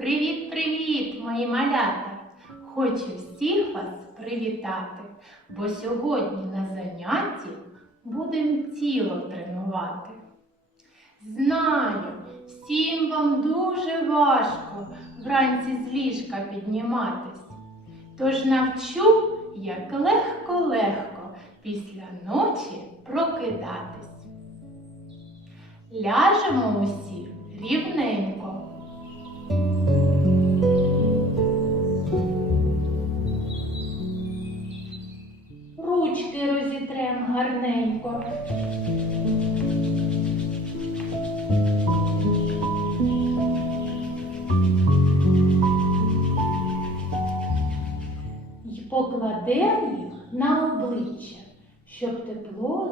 Привіт-привіт, мої малята! Хочу всіх вас привітати, бо сьогодні на занятті будемо тіло тренувати. Знаю, всім вам дуже важко вранці з ліжка підніматись. Тож навчу, як легко-легко після ночі прокидатись. Ляжемо усі рівненько.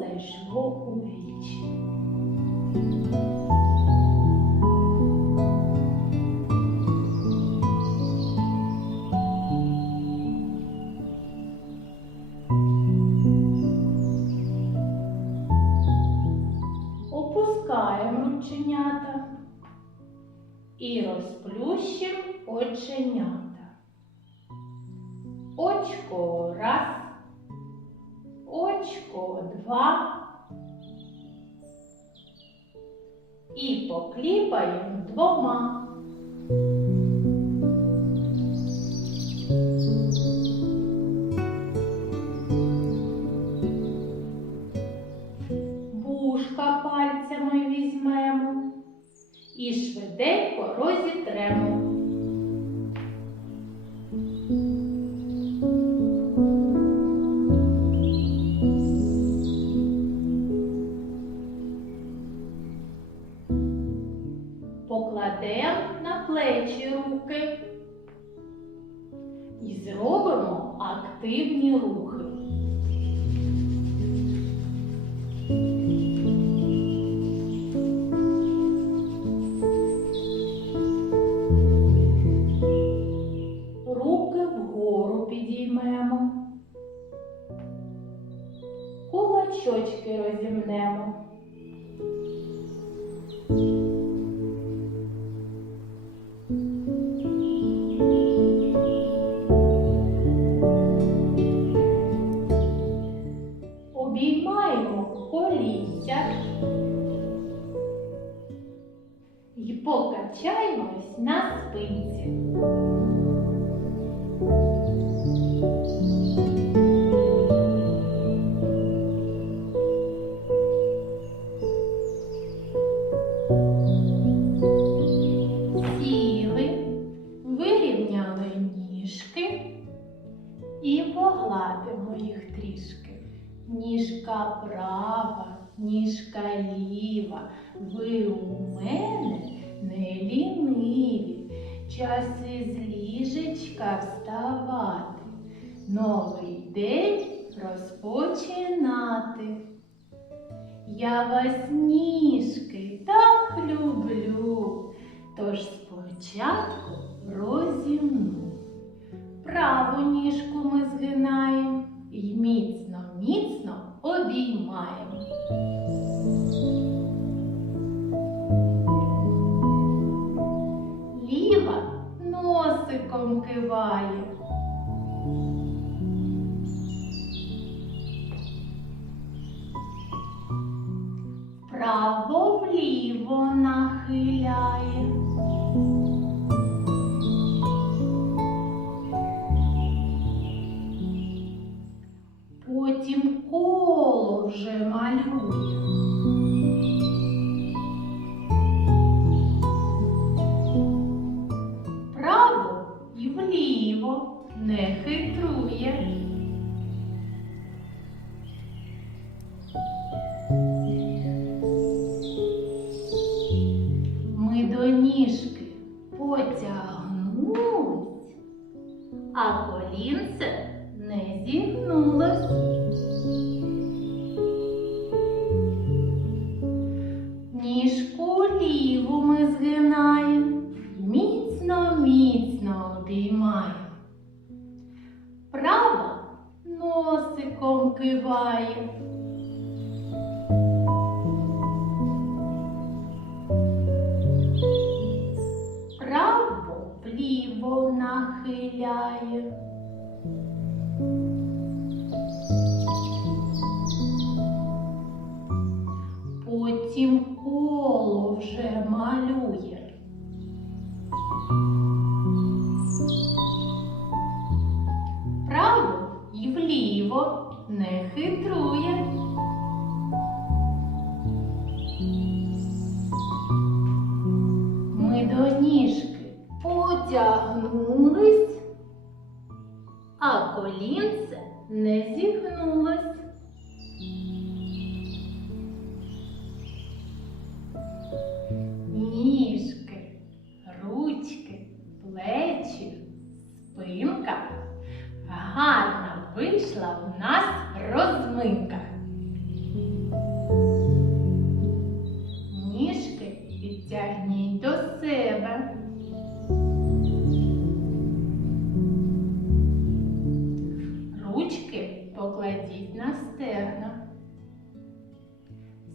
Зайшло у вічі. Опускаємо рученята і розплющимо оченята. Очко раз, очко два. І покліпаємо двома. Вушка пальцями візьмемо і швиденько розітремо. Покачаємось на спинці. Ліниві. Час із ліжечка вставати. Новий день розпочинати. Я вас ніжки так люблю. Тож спочатку розімну. Праву ніжку ми згинаємо і міцно, міцно обіймаємо. Носиком киває. Право вліво нахиляє. Не дубом киває. Право вліво нахиляє. Потім коло вже малює. Право і вліво не хитрує. Ми до ніжки потягнулись, а колінце не Ніжки до себе. Ручки покладіть на стегна.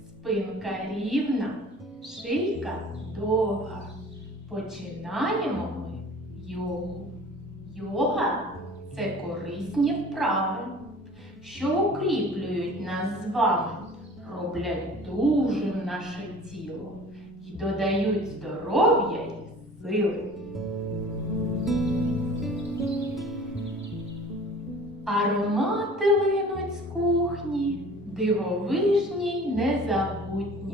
Спинка рівна, шийка довга. Починаємо ми йогу. Йога це корисні вправи, що укріплюють нас з вами, роблять дужим наше тіло і додають здоров'я і сили. Аромати линуть з кухні, дивовижні й незабутні.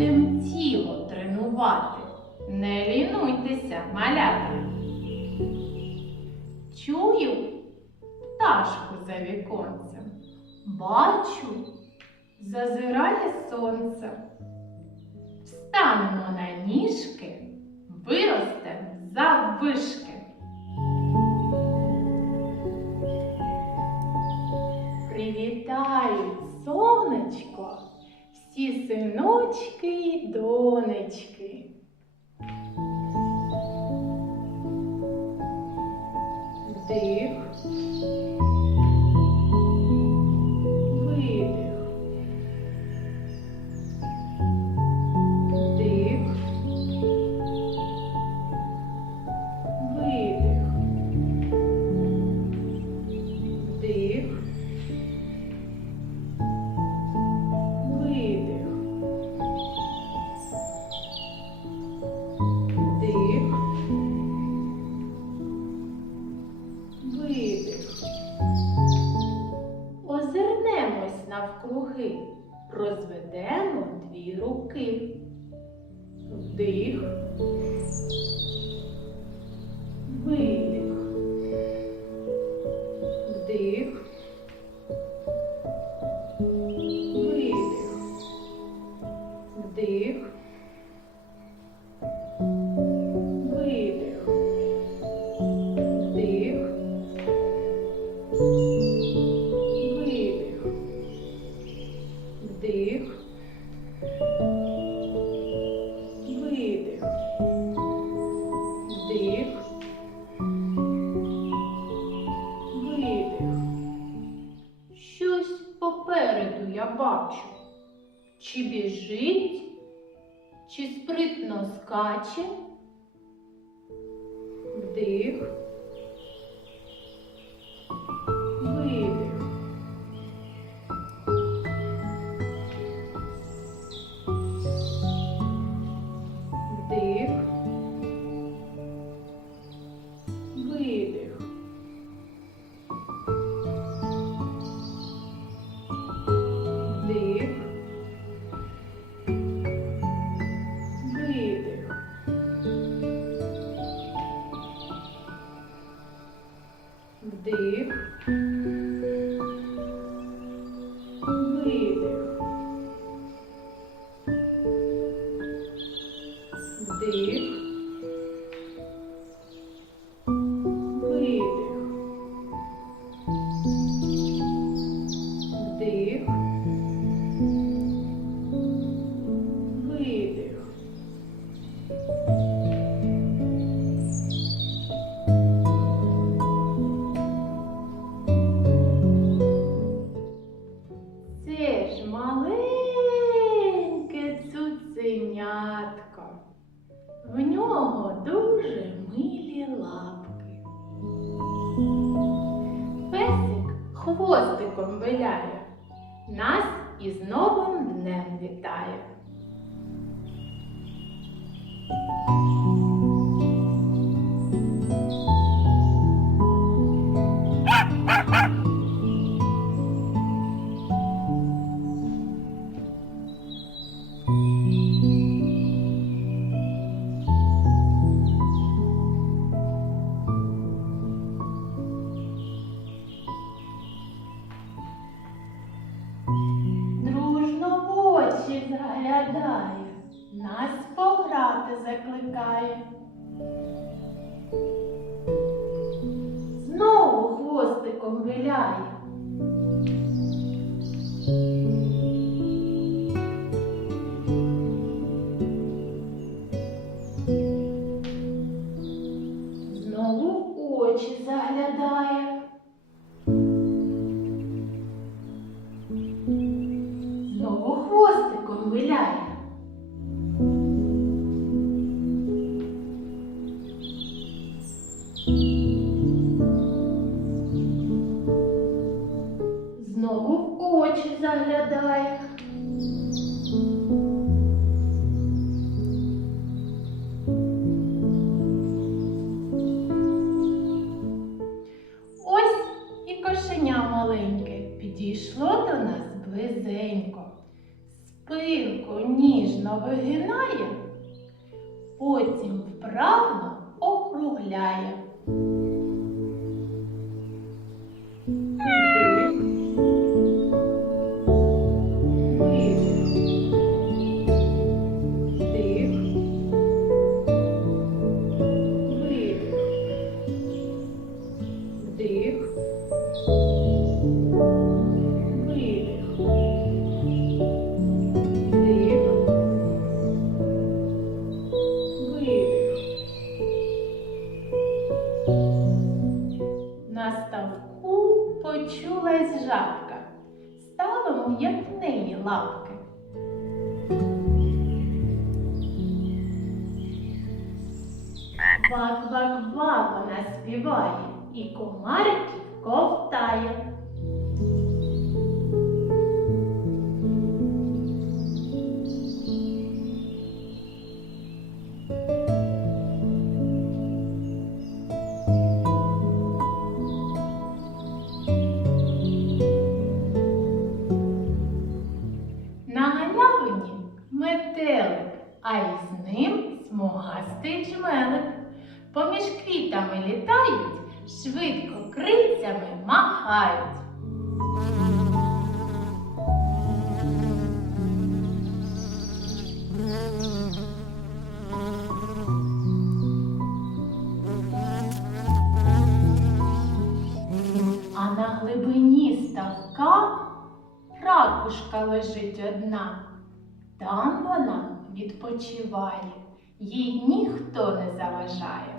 Будем тіло тренувати. Не лінуйтеся, малята. Чую пташку за віконцем. Бачу, зазирає сонце. Встанемо на ніжки, виростем заввишки. Привітають сонечко, всі синочки й донечки. Розведемо дві руки. Вдих. нього дуже милі лапки. Песик хвостиком виляє, нас із новим днем вітає. ніжно вигинає, потім вправно округляє. вмирають. А на глибині ставка ракушка лежить одна. Там вона відпочиває, їй ніхто не заважає.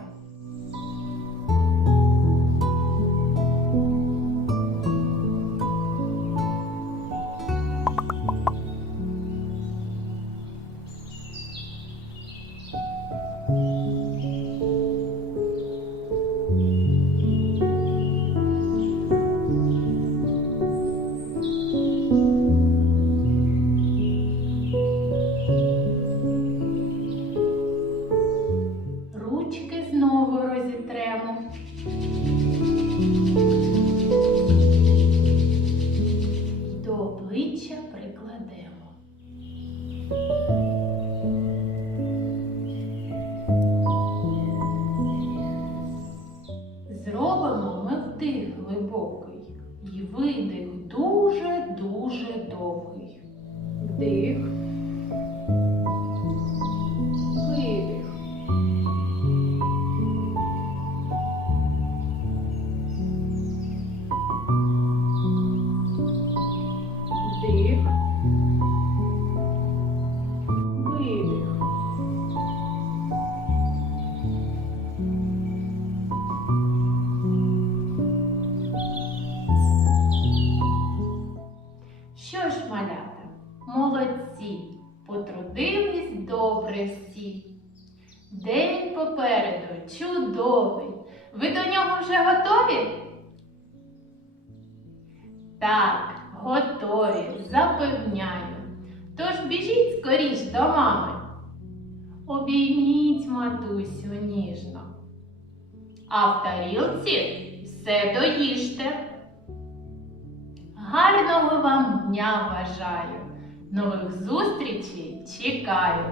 чудовий. Ви до нього вже готові? Так, готові, запевняю. Тож біжіть скоріш до мами. Обійміть матусю ніжно. А в тарілці все доїжте. Гарного вам дня бажаю! Нових зустрічей чекаю!